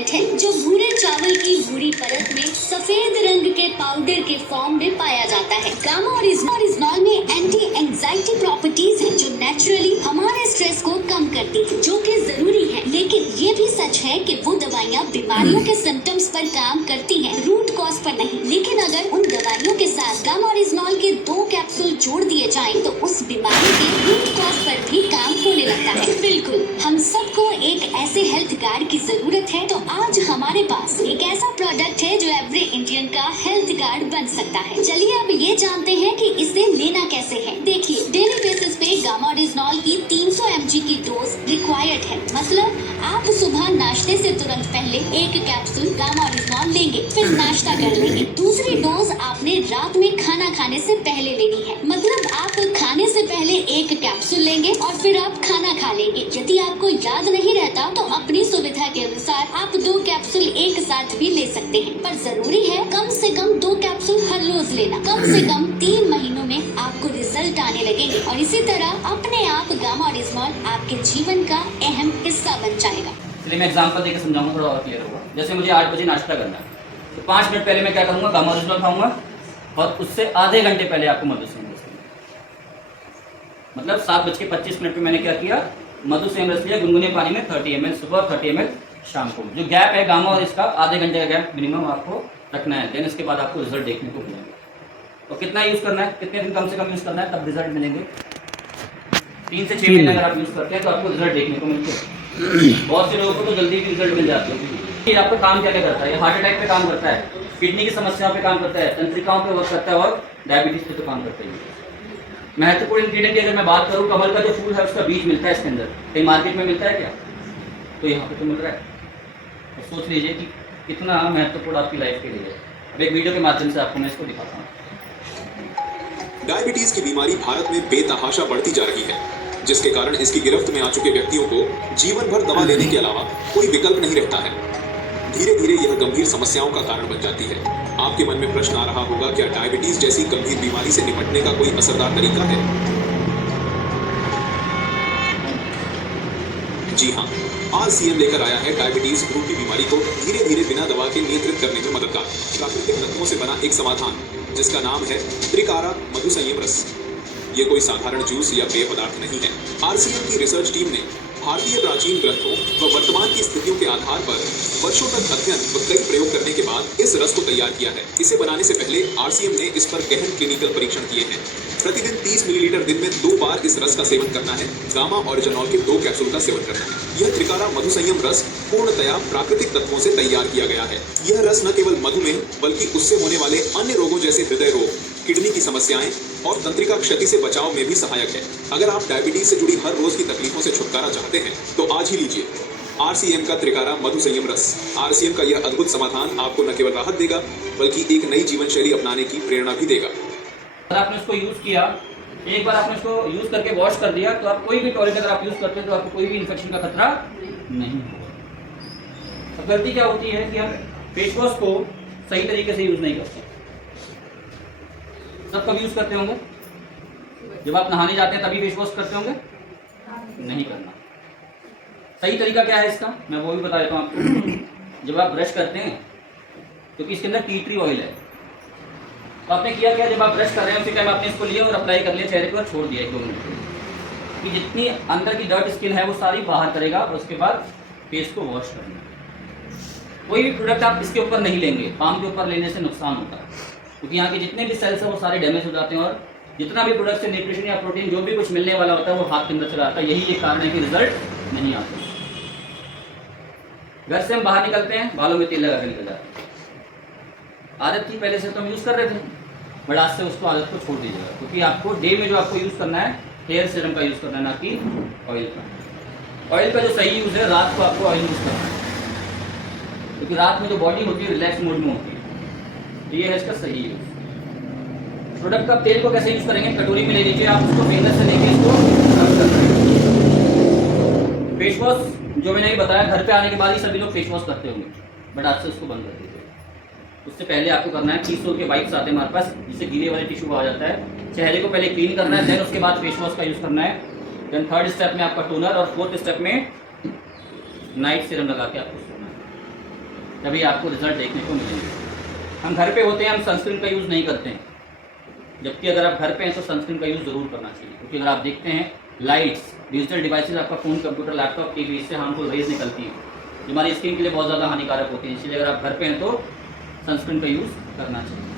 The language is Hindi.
इंग्रेडिएंट है जो भूरे चावल की भूरी परत में सफेद रंग के पाउडर के फॉर्म में पाया जाता है। गामा ओरिजिनॉल में एंटी एंजाइटी प्रॉपर्टीज है जो नेचुरली हमारे स्ट्रेस को कम करती है, जो कि जरूरी है। लेकिन ये भी सच है कि वो दवाइयाँ बीमारियों के सिम्टम्स पर काम करती हैं, रूट कॉज पर नहीं। लेकिन अगर उन दवाइयों के साथ गामा ओरिजिनॉल के 2 कैप्सूल जोड़ दिए जाएं तो उस बीमारी के रूट कॉज पर भी काम होने लगता है। बिल्कुल, हम सबको एक ऐसे हेल्थ गार्ड की जरूरत है। तो आज हमारे पास एक ऐसा प्रोडक्ट है जो एवरी इंडियन का हेल्थ गार्ड बन सकता है। चलिए अब ये जानते हैं कि इसे लेना कैसे है। देखिए, डेली बेसिस पे गामा ओरिजिनॉल की 300 mg की डोज रिक्वायर्ड है। मतलब आप सुबह नाश्ते से तुरंत पहले 1 कैप्सूल गामा ओरिजिनॉल लेंगे, फिर नाश्ता कर लेंगे। दूसरी डोज आपने रात में खाना खाने से पहले लेनी है। मतलब आप खाने से पहले 1 कैप्सूल लेंगे और फिर आप खाना खा लेंगे। यदि आपको याद नहीं रहता तो अपनी सुविधा के अनुसार आप 2 कैप्सूल एक साथ भी ले सकते हैं, पर जरूरी है कम से कम 2 कैप्सूल हर रोज लेना। कम से कम 3 महीनों में आपको रिजल्ट आने लगेंगे और इसी तरह अपने आप गामा ओरिजिनॉल आपके जीवन का अहम हिस्सा बन जाएगा। चलिए मैं एग्जांपल देकर समझाऊंगा, थोड़ा और क्लियर होगा। जैसे मुझे 8 बजे नाश्ता करना है तो 5 मिनट पहले मैं क्या करूंगा, गामा ओरिजिनॉल खाऊंगा और उससे आधे घंटे पहले आपको मधु सेम रस लेना। मतलब 7:25 पे मैंने क्या किया, मधु सेम रस लिया गुनगुने पानी में 30 ml सुबह, 30 ml शाम को। जो गैप है गामा और इसका आधे घंटे का गैप मिनिमम आपको रखना है। देन इसके बाद आपको रिजल्ट देखने को मिलेंगे। और कितना यूज करना है, कितने दिन कम से कम यूज करना है, तब रिजल्ट मिलेंगे। 3 से 6 महीने अगर आप यूज करते हैं तो आपको रिजल्ट देखने को मिलते हैं। बहुत से लोगों को तो जल्दी भी रिजल्ट मिल जाते हैं। ये आपका काम क्या क्या करता है, ये हार्ट अटैक पे काम करता है, किडनी की समस्याओं पे काम करता है, तंत्रिकाओं पे वर्क करता है और डायबिटीज पे तो काम करता है। महत्वपूर्ण इंग्रेडिएंट की अगर मैं बात करूं, कमल का जो फूल है उसका बीज मिलता है इसके अंदर, कहीं मार्केट में मिलता है क्या? तो यहाँ पे तो मिल रहा है। तो सोच लीजिए कि कितना महत्वपूर्ण आपकी लाइफ के लिए है। अब एक वीडियो के माध्यम से आपको मैं इसको दिखाता हूँ। डायबिटीज की बीमारी भारत में बेतहाशा बढ़ती जा रही है, जिसके कारण इसकी गिरफ्त में आ चुके व्यक्तियों को जीवन भर दवा लेने के अलावा कोई विकल्प नहीं रहता है। धीरे धीरे यह गंभीर समस्याओं का कारण बन जाती है। आपके मन में प्रश्न आ रहा होगा, क्या डायबिटीज जैसी गंभीर बीमारी से निपटने का कोई असरदार तरीका है? जी हाँ, RCM लेकर आया है डायबिटीज ग्रुप की बीमारी को धीरे धीरे बिना दवा के नियंत्रित करने में मददगार प्राकृतिक तत्वों से बना एक समाधान, जिसका नाम है त्रिकारा मधु संयम रस। ये कोई साधारण जूस या पेय पदार्थ नहीं है। RCM की रिसर्च टीम ने भारतीय प्राचीन ग्रंथों व वर्तमान की स्थितियों के आधार पर वर्षों तक अध्ययन व कई प्रयोग करने के बाद इस रस को तैयार किया है। इसे बनाने से पहले RCM ने इस पर गहन क्लिनिकल परीक्षण किए हैं। प्रतिदिन 30 मिलीलीटर दिन में 2 बार इस रस का सेवन करना है। गामा ओरिजिनॉल के 2 कैप्सूल का सेवन करना है। यह त्रिकारा मधु संयम रस पूर्णतया प्राकृतिक तत्वों से तैयार किया गया है। यह रस न केवल मधुमेह बल्कि उससे होने वाले अन्य रोगों जैसे हृदय रोग, किडनी की समस्याएं और तंत्रिका क्षति से बचाव में भी सहायक है। अगर आप डायबिटीज से जुड़ी हर रोज की तकलीफों से छुटकारा चाहते हैं तो आज ही लीजिए RCM का त्रिकारा मधु संयम रस। RCM का यह अद्भुत समाधान आपको न केवल राहत देगा बल्कि एक नई जीवन शैली अपनाने की प्रेरणा भी देगा। अगर आपने इसको यूज किया, एक बार आपने इसको यूज करके वॉश कर दिया तो आप कोई भी टॉयलेट अगर आप यूज करते हैं तो आपको कोई भी इन्फेक्शन का खतरा नहीं होगा। अब गलती क्या होती है कि हम फेस वॉश को सही तरीके से यूज नहीं करते। सब कब यूज करते होंगे? जब आप नहाने जाते हैं तभी फेस वॉश करते होंगे? नहीं करना। सही तरीका क्या है इसका, मैं वो भी बता देता हूँ आपको। जब आप ब्रश करते हैं, क्योंकि इसके अंदर टी ट्री ऑयल है, तो आपने किया क्या, जब आप ब्रश कर रहे हैं उसी टाइम आपने इसको लिया और अप्लाई कर लिया चेहरे पे और छोड़ दिया 1-2 मिनट कि जितनी अंदर की डर्ट स्किन है वो सारी बाहर करेगा और उसके बाद फेस को वॉश करना। कोई भी प्रोडक्ट आप इसके ऊपर नहीं लेंगे, पाम के ऊपर लेने से नुकसान होता है, क्योंकि यहाँ के जितने भी सेल्स हैं वो सारे डैमेज हो जाते हैं और जितना भी प्रोडक्ट से न्यूट्रिशन या प्रोटीन जो भी कुछ मिलने वाला होता है वो हाथ के अंदर चला आता है। यही एक कारण है कि रिजल्ट नहीं आते। घर से हम बाहर निकलते हैं, बालों में तेल लगा कर निकल जाते हैं। आदत थी पहले से तो हम यूज कर रहे थे, बट आज से उसको आदत को छोड़ दीजिएगा, क्योंकि आपको डे में जो आपको यूज करना है हेयर सीरम का यूज करना है, ना कि ऑयल का। ऑयल का जो सही यूज है, रात को आपको ऑयल यूज करना है, क्योंकि रात में जो बॉडी होती है रिलैक्स मोड में होती है। तो ये है इसका सही यूज। प्रोडक्ट का तेल को कैसे यूज करेंगे, कटोरी में ले लीजिए आप, उसको फिंगर से लेके इसको रब कर देंगे। फेस वॉश जो मैंने बताया, घर पे आने के बाद ही सभी लोग फेस वॉश करते होंगे, बट आज से उसको बंद कर दीजिए। उससे पहले आपको करना है, टिश्यू के वाइप्स आते हैं हमारे पास, जिससे गीले वाले टिश्यू आ जाता है, चेहरे को पहले क्लीन करना है, देन उसके बाद फेस वॉश का यूज करना है, देन 3rd स्टेप में आपका टोनर और 4th स्टेप में नाइट सीरम लगा के आपको सोना है। तभी आपको रिजल्ट देखने को मिलेंगे। हम घर पे होते हैं, हम सनस्क्रीन का यूज़ नहीं करते हैं, जबकि अगर आप घर पे हैं तो सनस्क्रीन का यूज़ ज़रूर करना चाहिए, क्योंकि अगर आप देखते हैं लाइट्स, डिजिटल डिवाइसेस, आपका फ़ोन, कंप्यूटर, लैपटॉप, टीवी, इससे हार्मफुल रेज निकलती हैं जो हमारी स्किन के लिए बहुत ज़्यादा हानिकारक होती है। इसलिए अगर आप घर पे हैं तो सनस्क्रीन का यूज़ करना चाहिए।